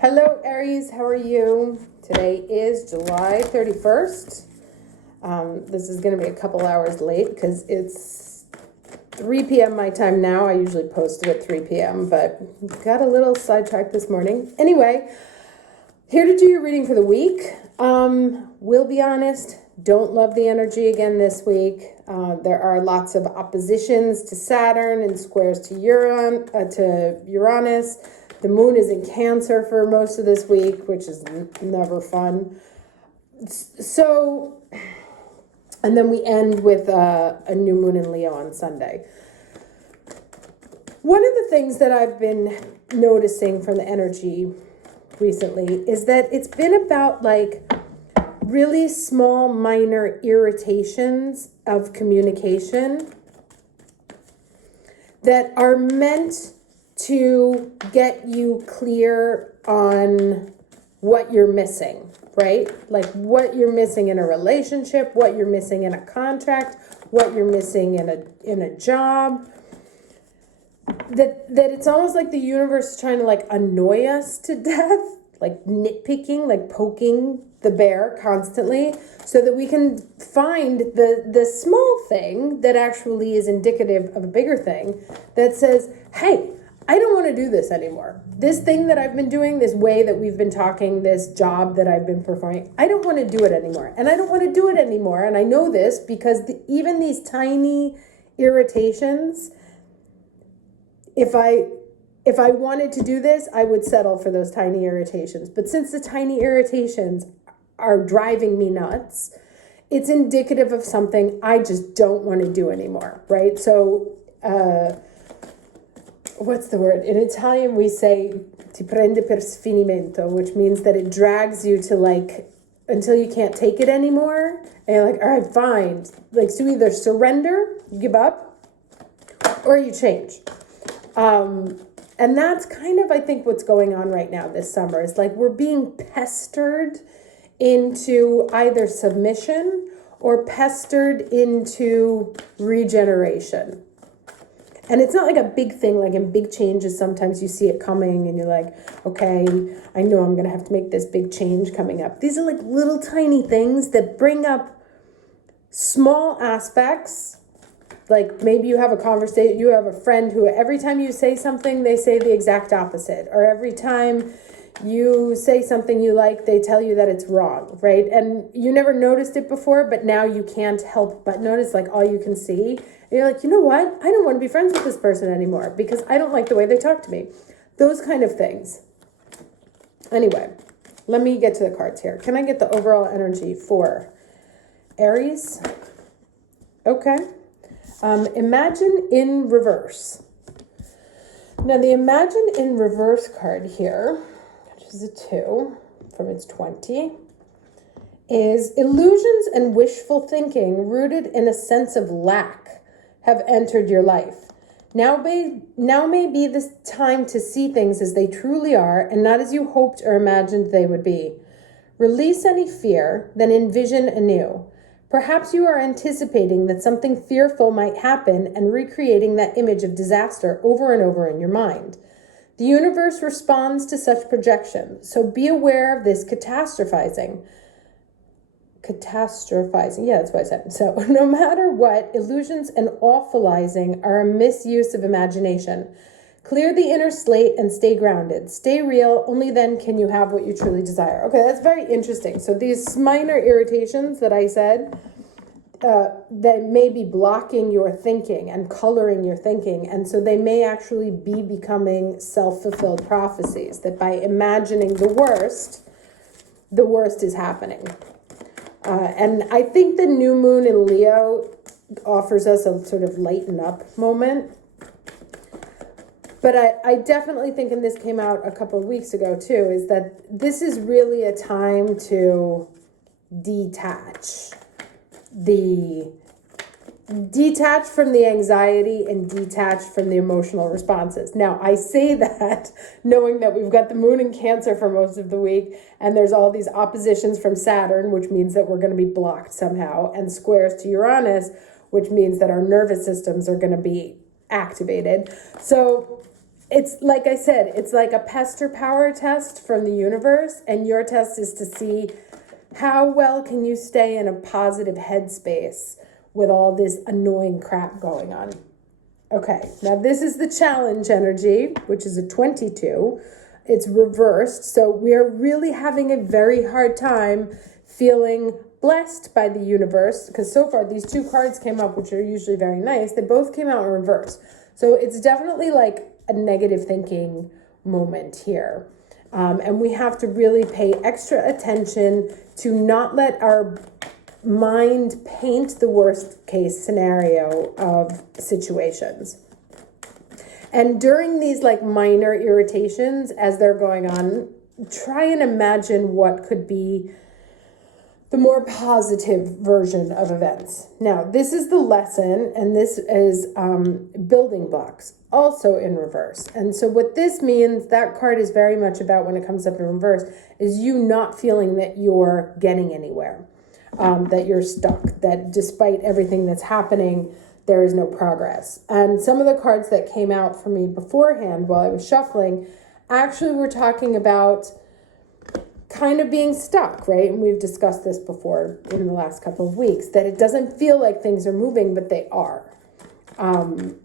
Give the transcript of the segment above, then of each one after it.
Hello, Aries. How are you? Today is July 31st. This is going to be a couple hours late because it's 3 p.m. my time now. I usually post it at 3 p.m., but got a little sidetracked this morning. Anyway, here to do your reading for the week. Will be honest, don't love the energy again this week. There are lots of oppositions to Saturn and squares to Uranus. The moon is in Cancer for most of this week, which is never fun. So, and then we end with a new moon in Leo on Sunday. One of the things that I've been noticing from the energy recently is that it's been about like really small, minor irritations of communication that are meant to get you clear on what you're missing, right? Like what you're missing in a relationship, what you're missing in a contract, what you're missing in a job. That it's almost like the universe is trying to like annoy us to death, like nitpicking, like poking the bear constantly, so that we can find the small thing that actually is indicative of a bigger thing that says, hey, I don't want to do this anymore. This thing that I've been doing, this way that we've been talking, this job that I've been performing, I don't want to do it anymore. And I don't want to do it anymore. And I know this because even these tiny irritations, if I wanted to do this, I would settle for those tiny irritations. But since the tiny irritations are driving me nuts, it's indicative of something I just don't want to do anymore, right? So, what's the word? In Italian, we say ti prende per sfinimento, which means that it drags you to like, until you can't take it anymore. And you're like, all right, fine. Like, so either surrender, you give up, or you change. And that's kind of, I think, what's going on right now this summer. It's like we're being pestered into either submission or pestered into regeneration. And it's not like a big thing, like in big changes, sometimes you see it coming and you're like, okay, I know I'm going to have to make this big change coming up. These are like little tiny things that bring up small aspects. Like maybe you have a conversation, you have a friend who every time you say something, they say the exact opposite. Or every time you say something you like, they tell you that it's wrong, right? And you never noticed it before, but now you can't help but notice, like all you can see. And you're like, you know what? I don't want to be friends with this person anymore because I don't like the way they talk to me. Those kind of things. Anyway, let me get to the cards here. Can I get the overall energy for Aries? Okay. Imagine in reverse. Now the Imagine in reverse card here, which is a 2 from its 20, is illusions and wishful thinking rooted in a sense of lack have entered your life. Now may be the time to see things as they truly are and not as you hoped or imagined they would be. Release any fear, then envision anew. Perhaps you are anticipating that something fearful might happen and recreating that image of disaster over and over in your mind. The universe responds to such projections, so be aware of this catastrophizing. Yeah, that's what I said. So no matter what, illusions and awfulizing are a misuse of imagination. Clear the inner slate and stay grounded. Stay real. Only then can you have what you truly desire. Okay, that's very interesting. So these minor irritations that I said, that may be blocking your thinking and coloring your thinking. And so they may actually be becoming self-fulfilled prophecies, that by imagining the worst is happening. And I think the new moon in Leo offers us a sort of lighten up moment. But I definitely think, and this came out a couple of weeks ago too, is that this is really a time to detach from the anxiety and detach from the emotional responses. Now, I say that knowing that we've got the moon in Cancer for most of the week, and there's all these oppositions from Saturn, which means that we're going to be blocked somehow, and squares to Uranus, which means that our nervous systems are going to be activated. So it's like I said, it's like a pester power test from the universe, and your test is to see how well can you stay in a positive headspace with all this annoying crap going on. Okay, now this is the challenge energy, which is a 22. It's reversed, so we are really having a very hard time feeling blessed by the universe, because so far these two cards came up, which are usually very nice. They both came out in reverse. So it's definitely like a negative thinking moment here. And we have to really pay extra attention to not let our mind paint the worst case scenario of situations. And during these like minor irritations as they're going on, try and imagine what could be the more positive version of events. Now, this is the lesson, and this is building blocks, also in reverse. And so what this means, that card is very much about, when it comes up in reverse, is you not feeling that you're getting anywhere, that you're stuck, that despite everything that's happening, there is no progress. And some of the cards that came out for me beforehand while I was shuffling actually were talking about kind of being stuck, right? And we've discussed this before in the last couple of weeks, that it doesn't feel like things are moving, but they are. And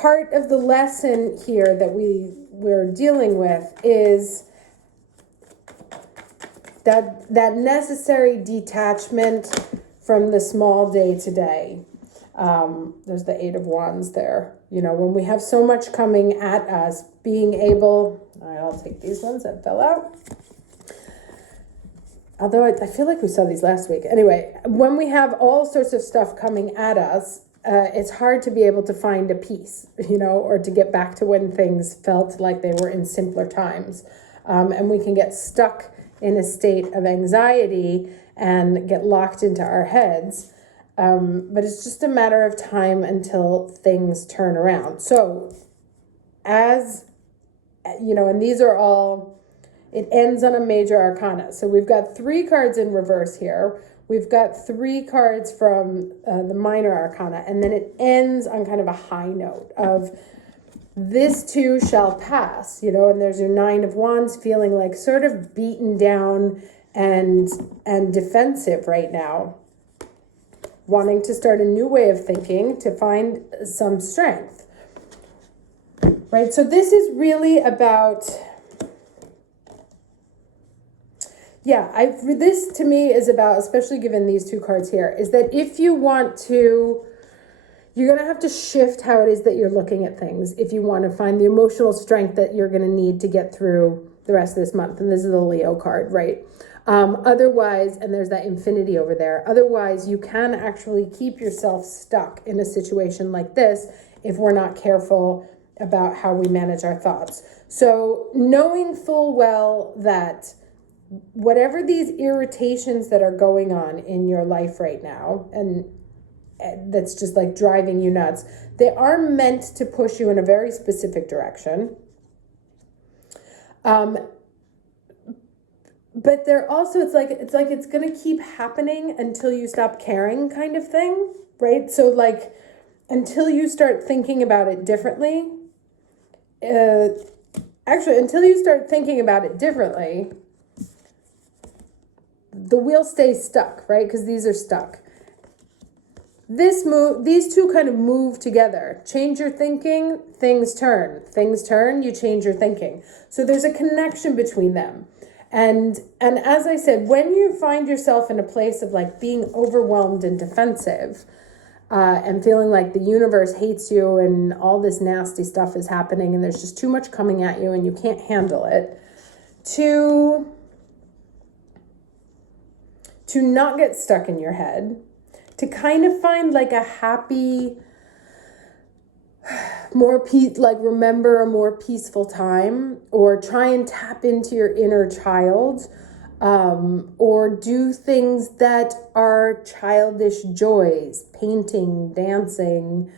part of the lesson here that we're dealing with is that necessary detachment from the small day to day. There's the 8 of Wands there. You know, when we have so much coming at us, being able, all right, I'll take these ones that fell out. Although I feel like we saw these last week. Anyway, when we have all sorts of stuff coming at us, it's hard to be able to find a peace, you know, or to get back to when things felt like they were in simpler times. And we can get stuck in a state of anxiety and get locked into our heads. But it's just a matter of time until things turn around. So as, you know, and these are all, it ends on a major arcana. So we've got 3 cards in reverse here. We've got 3 cards from the minor arcana, and then it ends on kind of a high note of this too shall pass, you know, and there's your 9 of Wands feeling like sort of beaten down and defensive right now, wanting to start a new way of thinking to find some strength, right? So this is really about, this to me is about, especially given these 2 cards here, is that if you want to, you're going to have to shift how it is that you're looking at things if you want to find the emotional strength that you're going to need to get through the rest of this month. And this is the Leo card, right? Otherwise, and there's that infinity over there, otherwise you can actually keep yourself stuck in a situation like this if we're not careful about how we manage our thoughts. So knowing full well that whatever these irritations that are going on in your life right now, and that's just like driving you nuts, they are meant to push you in a very specific direction. But they're also, it's like it's going to keep happening until you stop caring, kind of thing, right? So like until you start thinking about it differently, until you start thinking about it differently, the wheel stays stuck, right? Because these are stuck. These 2 kind of move together. Change your thinking, things turn. Things turn, you change your thinking. So there's a connection between them. And as I said, when you find yourself in a place of like being overwhelmed and defensive, and feeling like the universe hates you and all this nasty stuff is happening and there's just too much coming at you and you can't handle it, to not get stuck in your head, to kind of find like a happy, remember a more peaceful time, or try and tap into your inner child, or do things that are childish joys, painting, dancing,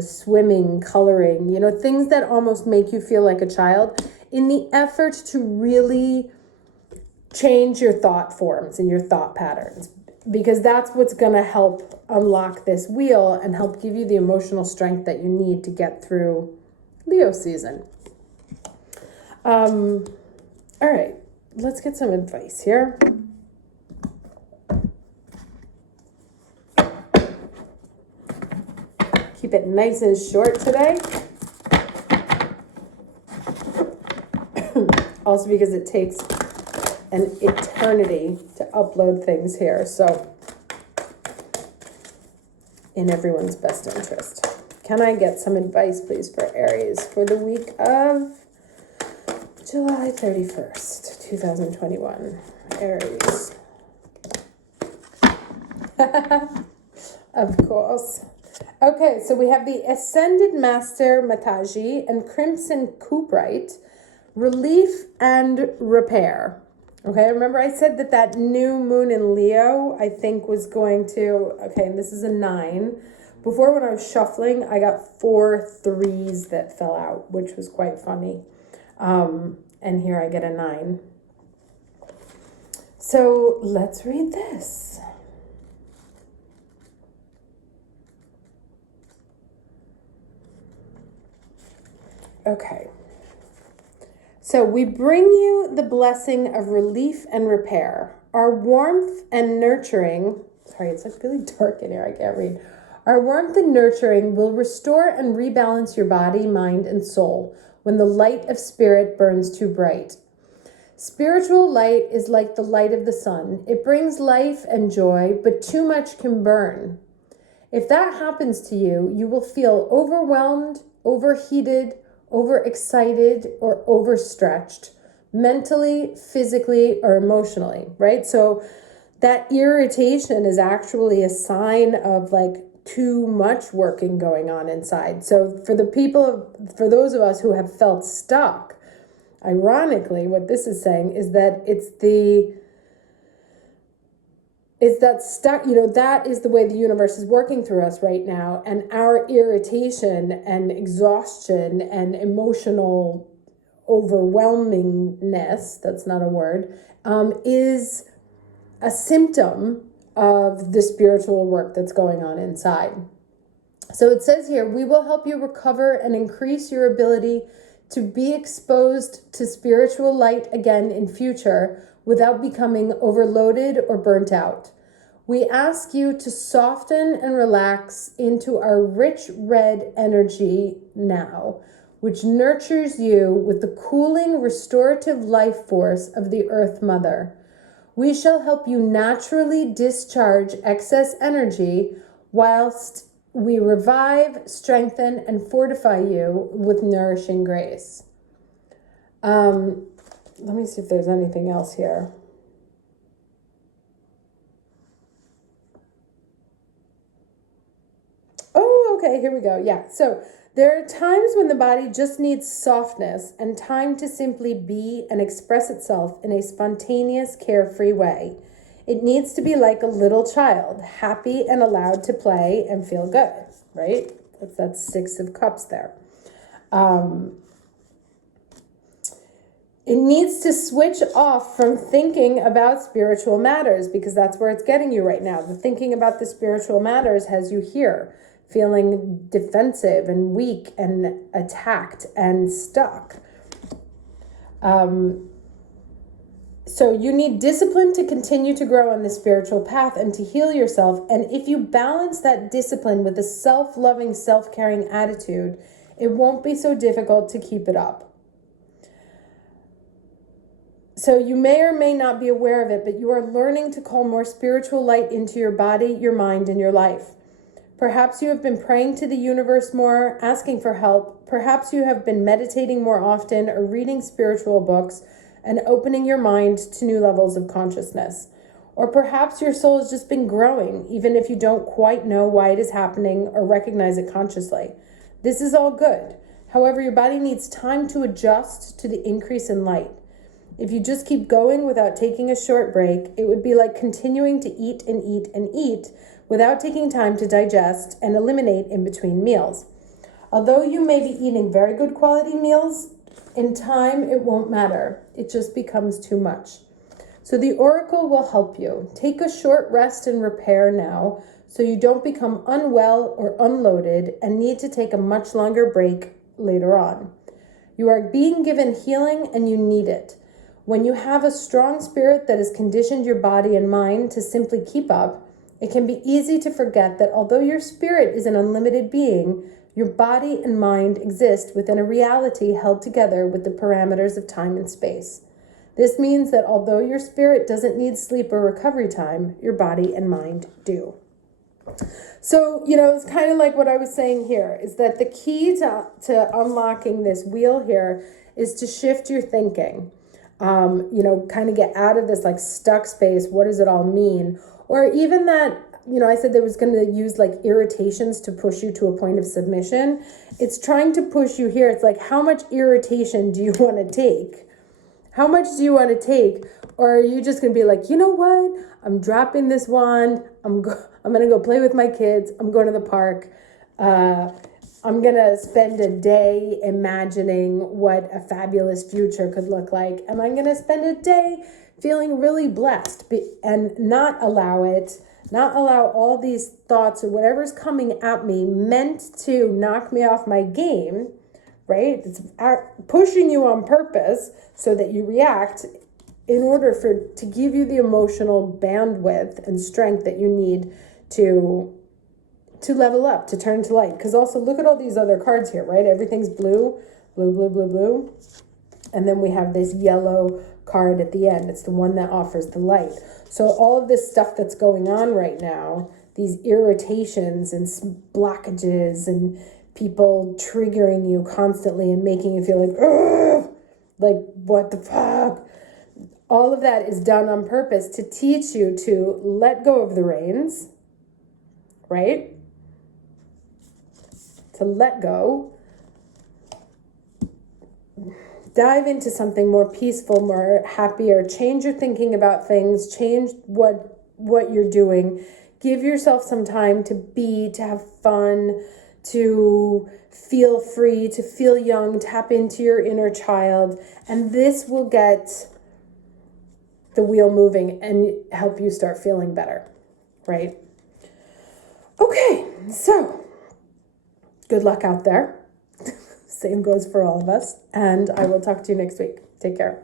swimming, coloring, you know, things that almost make you feel like a child, in the effort to really change your thought forms and your thought patterns, because that's what's going to help unlock this wheel and help give you the emotional strength that you need to get through Leo season. All right, let's get some advice here. Keep it nice and short today. Also because it takes an eternity to upload things here, so in everyone's best interest. Can I get some advice, please, for Aries for the week of July 31st, 2021? Aries. Of course. Okay, so we have the Ascended Master Mataji and Crimson Cooperite, Relief and Repair. Okay, remember I said that new moon in Leo, I think, was going to, okay, and this is a 9. Before, when I was shuffling, I got 4 3s that fell out, which was quite funny. And here I get a 9. So let's read this. Okay. So we bring you the blessing of relief and repair. Our warmth and nurturing, sorry, it's like really dark in here, I can't read. Our warmth and nurturing will restore and rebalance your body, mind, and soul when the light of spirit burns too bright. Spiritual light is like the light of the sun. It brings life and joy, but too much can burn. If that happens to you, you will feel overwhelmed, overheated, overexcited, or overstretched, mentally, physically, or emotionally, right? So that irritation is actually a sign of like too much working going on inside. So for those of us who have felt stuck, ironically, what this is saying is that that is the way the universe is working through us right now. And our irritation and exhaustion and emotional overwhelmingness, that's not a word, is a symptom of the spiritual work that's going on inside. So it says here, we will help you recover and increase your ability to be exposed to spiritual light again in future without becoming overloaded or burnt out. We ask you to soften and relax into our rich red energy now, which nurtures you with the cooling, restorative life force of the Earth Mother. We shall help you naturally discharge excess energy whilst we revive, strengthen, and fortify you with nourishing grace. Let me see if there's anything else here. Oh, okay, here we go. Yeah, so there are times when the body just needs softness and time to simply be and express itself in a spontaneous, carefree way. It needs to be like a little child, happy and allowed to play and feel good, right? That's 6 of Cups there. It needs to switch off from thinking about spiritual matters because that's where it's getting you right now. The thinking about the spiritual matters has you here, feeling defensive and weak and attacked and stuck. So you need discipline to continue to grow on the spiritual path and to heal yourself. And if you balance that discipline with a self-loving, self-caring attitude, it won't be so difficult to keep it up. So you may or may not be aware of it, but you are learning to call more spiritual light into your body, your mind, and your life. Perhaps you have been praying to the universe more, asking for help. Perhaps you have been meditating more often or reading spiritual books and opening your mind to new levels of consciousness. Or perhaps your soul has just been growing, even if you don't quite know why it is happening or recognize it consciously. This is all good. However, your body needs time to adjust to the increase in light. If you just keep going without taking a short break, it would be like continuing to eat and eat and eat without taking time to digest and eliminate in between meals. Although you may be eating very good quality meals, in time it won't matter. It just becomes too much. So the oracle will help you. Take a short rest and repair now so you don't become unwell or unloaded and need to take a much longer break later on. You are being given healing and you need it. When you have a strong spirit that has conditioned your body and mind to simply keep up, it can be easy to forget that although your spirit is an unlimited being, your body and mind exist within a reality held together with the parameters of time and space. This means that although your spirit doesn't need sleep or recovery time, your body and mind do. So, it's kind of like what I was saying here, is that the key to unlocking this wheel here is to shift your thinking. Kind of get out of this like stuck space. What does it all mean? Or even that, I said there was going to use like irritations to push you to a point of submission. It's trying to push you here. It's like, how much irritation do you want to take? How much do you want to take? Or are you just going to be like, you know what? I'm dropping this wand. I'm going to go play with my kids. I'm going to the park. I'm going to spend a day imagining what a fabulous future could look like. And I'm going to spend a day feeling really blessed and not allow all these thoughts or whatever's coming at me meant to knock me off my game, right? It's pushing you on purpose so that you react in order to give you the emotional bandwidth and strength that you need to level up, to turn to light. Because also look at all these other cards here, right? Everything's blue, blue, blue, blue, blue. And then we have this yellow card at the end. It's the one that offers the light. So all of this stuff that's going on right now, these irritations and blockages and people triggering you constantly and making you feel like, ugh, like what the fuck? All of that is done on purpose to teach you to let go of the reins, right? To let go, dive into something more peaceful, more happier, change your thinking about things, change what you're doing, give yourself some time to have fun, to feel free, to feel young, tap into your inner child, and this will get the wheel moving and help you start feeling better, right? Okay, so good luck out there. Same goes for all of us. And I will talk to you next week. Take care.